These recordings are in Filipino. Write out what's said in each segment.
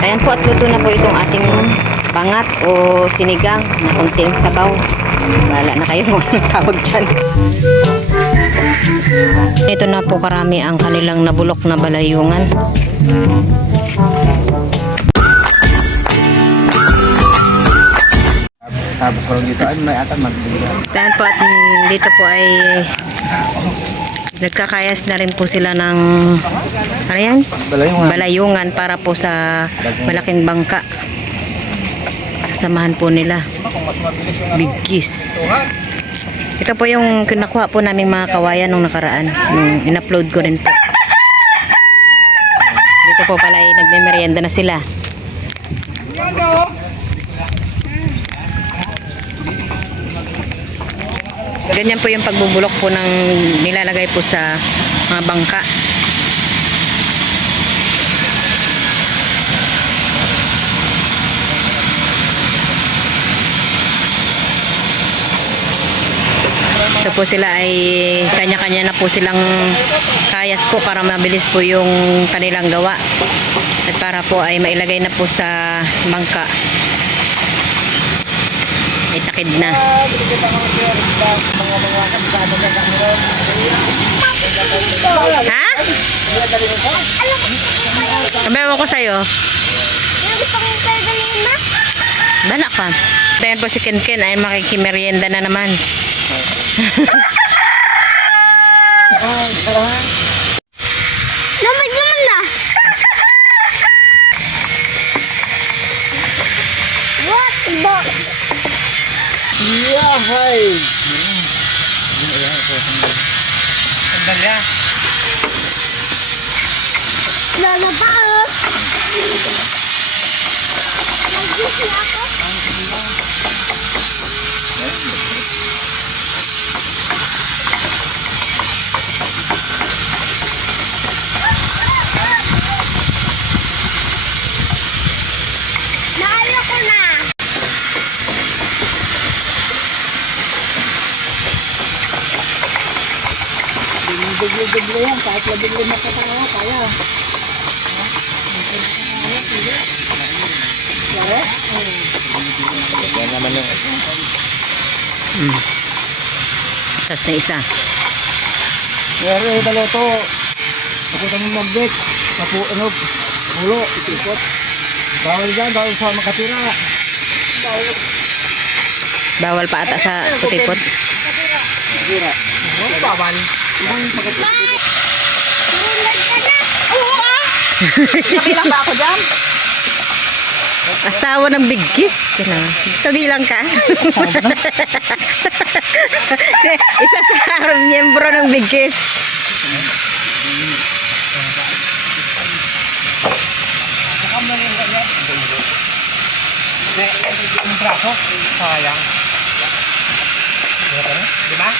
Ayan po at luto na po itong ating bangat o sinigang na konting sabaw. Wala na kayo kung anong tawag dyan. Ito na po karami ang kanilang nabulok na balayungan. Tapos parang dito ay may atan magbigyan. Dahil po at dito po ay nagkakayas na rin po sila ng ano yan? Balayungan para po sa malaking bangka. Sasamahan po nila. Bigkis. Ito po yung kinakuha po naming mga kawayan nung nakaraan. Nung in-upload ko rin po. Dito po pala ay nagme-merienda na sila. Ganyan po yung pagbubulok po ng nilalagay po sa mga bangka. So po sila ay kanya-kanya na po silang kayas po para mabilis po yung kanilang gawa. At para po ay mailagay na po sa bangka. Itakid na. Ha? Kabawa ko sa'yo. Bala ka. Dahil po si Ken Ken ay makikimerienda na naman. Naman naman na. What the box? Yahay! Sandal ya. Lala pa oh. Nag-juice na ako. Naalo ko na. Duglo-duglo yan. Kahit labing na ka tayo, kaya. Yan naman yung... Tapos na isa. Pero dalo to. Nakuta mo mag-bet. Ano, ulo, itikot. Bawal dyan, bawal sa makatira. Bawal pa ata sa putipot. Makatira. Bawal. Ibang makatira. Tulad ka na. Oo ah. Kabilang ba ako dyan? Asawa ng big kiss. Kabilang ka. Isa sa miyembro ng big kiss. Yung braso, sayang. Di ba?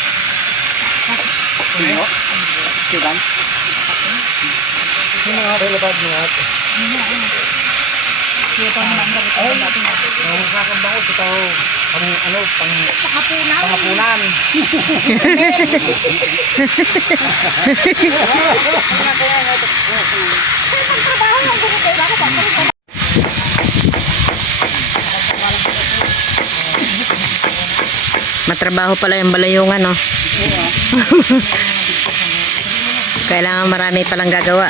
Ano? Sigan? Sino nga relabad mo ate? Ay, nakakabang ko ito. Pangapunan. Matrabaho pala yung balayungan, no? Kailangan marami palang gagawa.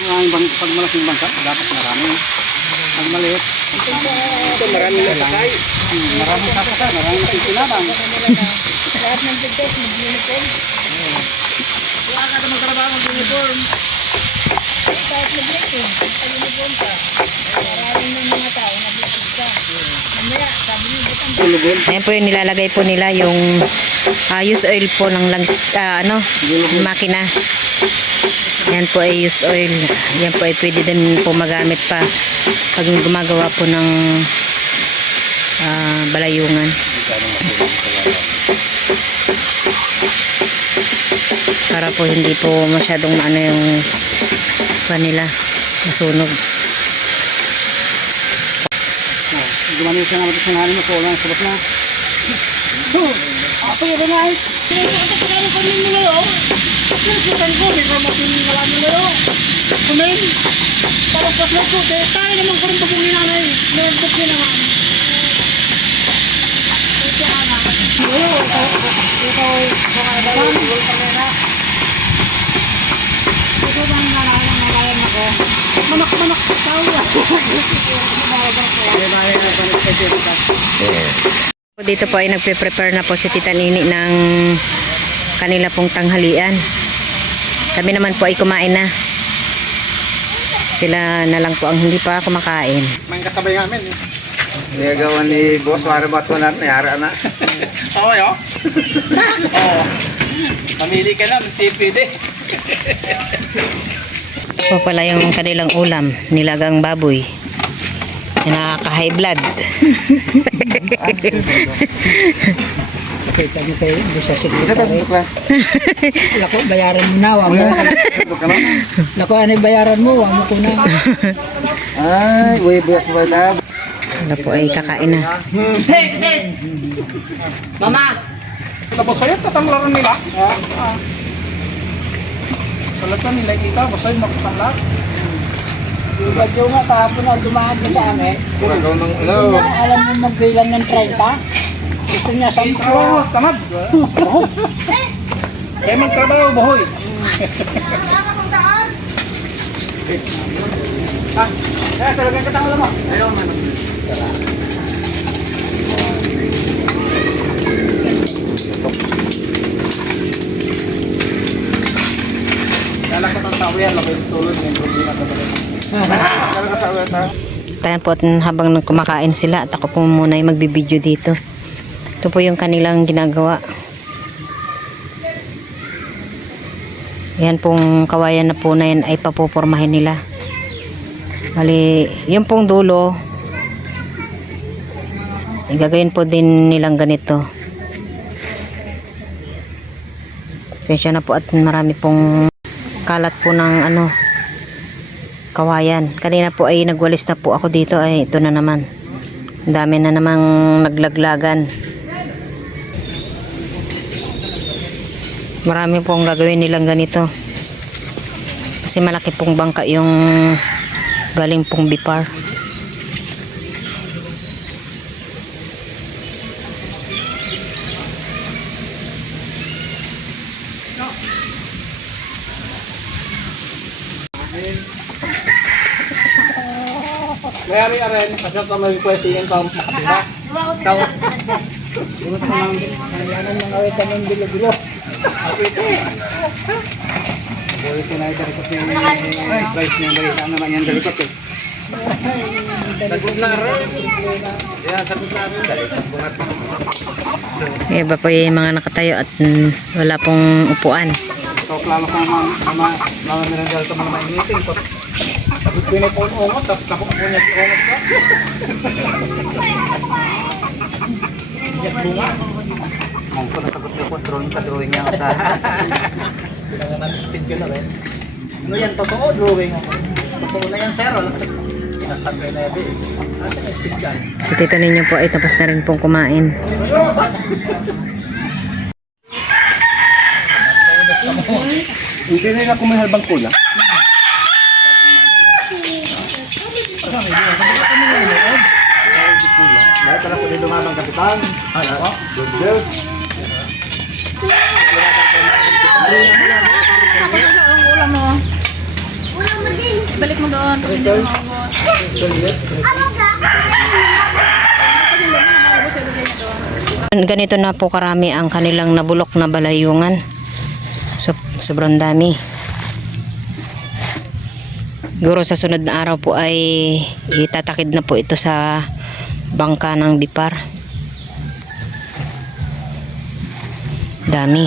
Pag malaking bangka, dapat marami. Pag maliit, ito marami na sakay. Marami sasakay, marami na pisilabang. Lahat ng bigkas, mag-uniform. Wala ka na magtrabaho ng uniform. Kahit mag-uniform, mag-uniform ka. Maraming ng mga tao, nag-uniform ka. Mamaya, sabi niyo, butang Ayan po yung nilalagay po nila yung use oil po ng makina. Yan po ay use oil. Yan po ay pwede din po magamit pa pag gumagawa po ng balayungan. Para po hindi po masyadong yung vanilla masunog. Gumano siya naman sa nanin mo, kulang, sabat na. Ako yun na ay. Ako pagkano kami nila yun. Pinagsutan ko, may kamatin nila nila yun. Kumain. Parang pasok ko, tayo naman ko rin pag yung nanay. Nagdok nyo naman. Ito anak. Oo, ito ay kumakain. Ito bang nalayan ako. Manak-manak tao. Dito po ay nagpe-prepare na po si Tita Nini ng kanila pong tanghalian. Kami naman po ay kumain na. Sila na lang po ang hindi pa kumakain. May kasabay namin eh. Nagawa ni Boss Marabat ko na nayara na. Oo, yo. Oo. Mamili ka na, pwede. Ito po pala yung kanilang ulam, nilagang baboy. Nakaka-high blood. Okay, tayo kayo. Bisa sekretary. Lako, bayaran mo na. Wag mo. Lako, ano yung bayaran mo? Wag mo ko na. Ay, way boss ba na? Ano po ay kakain na. Mama! Tapos sa'yo, tatanglaran nila. Salat na nila kita, basta yung makatanglar. Yung badyo nga, kahapon na dumaan ka sa amin. Ikaw ng Hindi niya alam mo magbilang ng 30. Gusto niya sa Oo, tamad. Kaya magtrabaho, bahoy. Eh, talagang katangala mo. Ayaw man. Lalak ka ng tao yan, laki yung tulad ng problema ka talaga. Talaga sa ulit ha. Tayo po at habang kumakain sila at ako po muna ay magbibideo dito. Ito po yung kanilang ginagawa. Yan pong kawayan na po na yan ay papupormahin nila. Bali, yung pong dulo, gagawin po din nilang ganito. Sensya na po at marami pong kalat po ng kawayan. Kanina po ay nagwalis na po ako dito, ay ito na naman. Ang dami na namang naglaglagan. Marami pong gagawin nilang ganito. Kasi malaki pong bangka yung galing pong Bipar. Mayari aren, kasi ka mag-request yung ka makapila. Tao. Lumot mo ng ano mga awit ng bilo-bilo. Boy, tinay dari ko yung price niya dari sana naman yan dari ko. Sagot na rin. Yeah, sagot na rin dari bungat. Iba po yung mga nakatayo at wala pong upuan. Ito klaro sa mga nirandal ito mga meeting ko. Tapos pinipon-ungot, tapos tapos po niya si ungot ka. Yan bunga. Ang ko nasagot ko drawing ka drawing niya sa. Kailangan natin speed ka na rin. Ano yan, totoo, drawing ako. Totoo na yan, sir. Pinastagay na yabi. Asa na speed gun? Tito ninyo po ay tapos na rin pong kumain. Hindi nila kumihalbang kuya. Dahil pala po din lumabang kapitan. Ano? Good girl. ang ulam mo. Balik mo doon. Pag hindi mo maubos. Ganito na po karami ang kanilang nabulok na balayungan. So, sobrang dami. Siguro sa sunod na araw po ay itatakid na po ito sa bangka ng Bipar. Dami.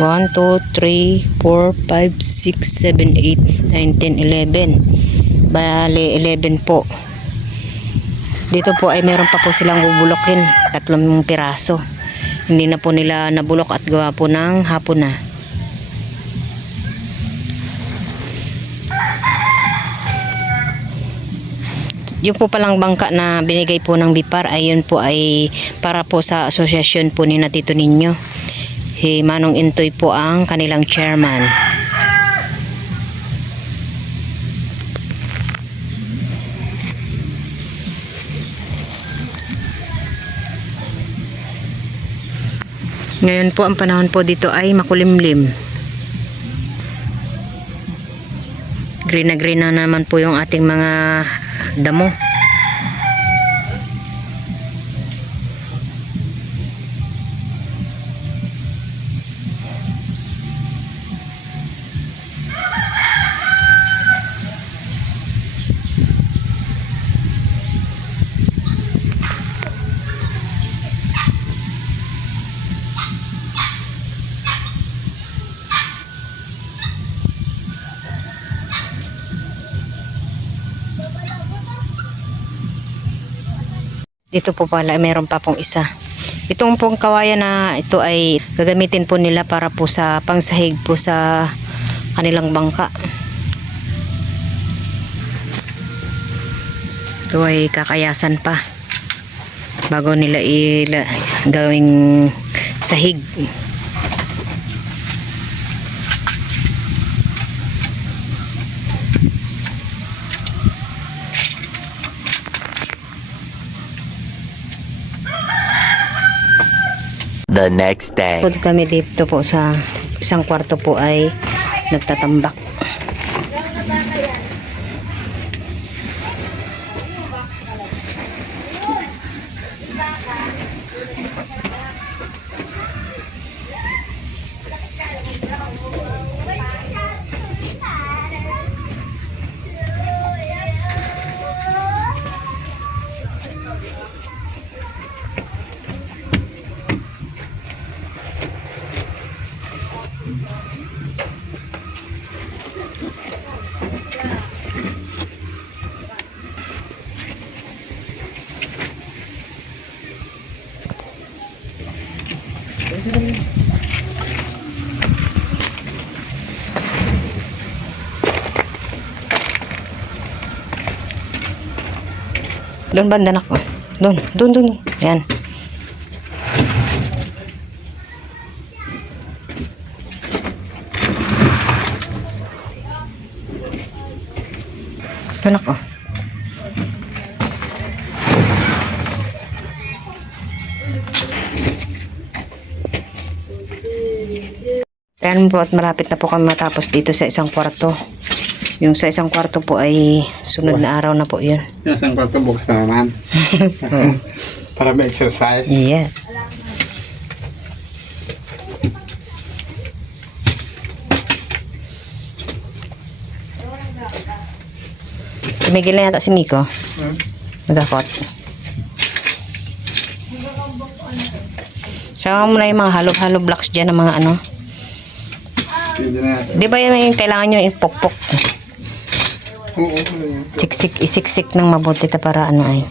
1, 2, 3, 4, 5, 6, 7, 8, 9, 10, 11. Bale, 11 po. Dito po ay meron pa po silang bubulokin. 3 piraso. Hindi na po nila nabulok at gawa po ng hapon na. Yung po palang bangka na binigay po ng Bipar ay yun po ay para po sa asosyasyon po ni Tito Ninyo. Si Manong Intoy po ang kanilang chairman. Ngayon po ang panahon po dito ay makulimlim. Green na naman po yung ating mga damo. Dito po pala, meron pa pong isa. Itong pong kawayan na ito ay gagamitin po nila para po sa pangsahig po sa kanilang bangka. Ito ay kakayasan pa bago nila gawing sahig. The next day. Pag kami dito po sa isang kwarto po ay nagtatambak. Doon banda anak ko. Doon. Yan. Doon ako. Ayan po at malapit na po kami matapos dito sa isang kwarto. Yung sa isang kwarto po ay sunod na araw na po yun. Yung isang kwarto bukas na naman. Para may exercise. Yeah. Tumigil na yata si Miko. Nagakot. Sama mo na yung mga halo blocks dyan ng mga ano. Pwede na. Di ba yan yung kailangan nyo ipokpok? Oo. Isiksik ng mabuti para ano ay.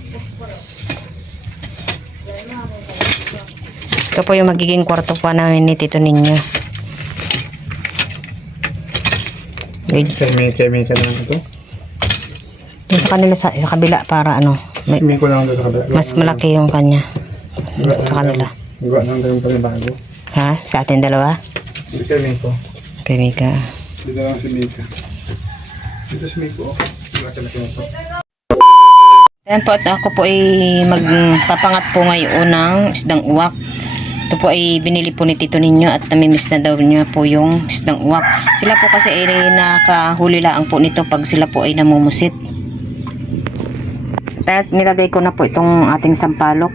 Ito po yung magiging kwarto pa namin ni Tito ninyo. Kemi ka lang ito. Yung sa kanila sa kabila para ano. Simi ko lang doon sa kabila. Mas malaki yung kanya. Sa kanila. Gawa nang dalang panibago. Ha? Sa atin dalawa? Si Kemi ko. Kaya Mika. Dito lang si Mika. Dito si Miko. Laki-laki na ito. Ayan po at ako po ay magpapangat po ngayon ng isdang uwak. Ito po ay binili po ni Tito ninyo at namimiss na daw niya po yung isdang uwak. Sila po kasi ay nakahuli lang po nito pag sila po ay namumusit. At nilagay ko na po itong ating sampalok.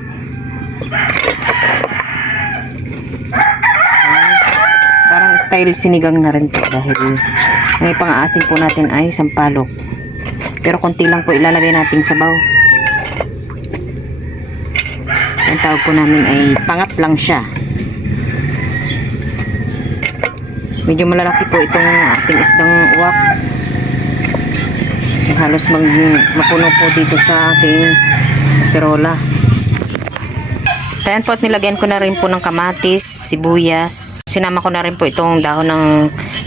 Parang style sinigang na rin po dahil may pang-aasin po natin ay sampalok. Pero konti lang po ilalagay nating sabaw. Ang tawag po namin ay pangat lang siya. Medyo malalaki po itong ating isdang uwak. Halos mapuno po dito sa ating sirola. Ayan po at nilagyan ko na rin po ng kamatis, sibuyas. Sinama ko na rin po itong dahon ng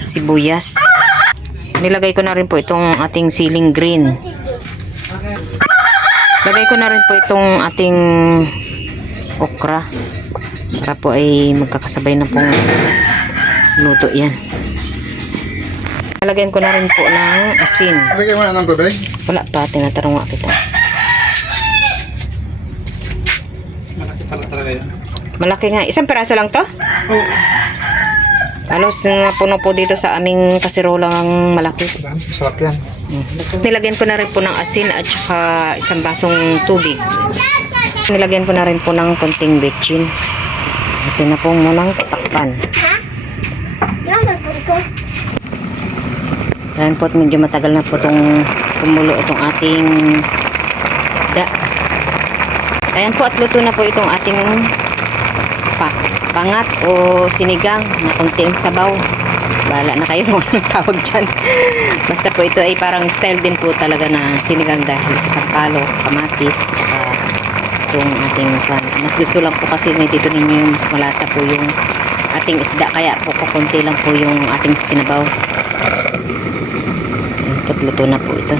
sibuyas. Nilagay ko na rin po itong ating siling green. Lagay ko na rin po itong ating okra. Para po ay magkakasabay na pong luto yan. Lalagyan ko na rin po ng asin. Lagay mo na ng tubig. Wala pa, tinatanong nga kita. Malaki pala talaga yun. Malaki nga. Isang peraso lang to? Oo. Alos napuno po dito sa aming kasirolang malaki. Masarap yan. Nilagyan ko na rin po ng asin at saka isang basong tubig. Nilagyan ko na rin po ng konting betchin. Ito na po munang takpan. Ayan po, medyo matagal na po itong kumulo itong ating isda. Ayan po, at luto na po itong ating pangat o sinigang na konting sabaw. Bahala na kayo kung anong tawag dyan. Basta po ito ay parang style din po talaga na sinigang dahil sa sampalo, kamatis, tsaka itong ating pan. Mas gusto lang po kasi ni Tito Ninyo yung mas malasa po yung ating isda, kaya po kukunti lang po yung ating sinabaw. Luto na po ito.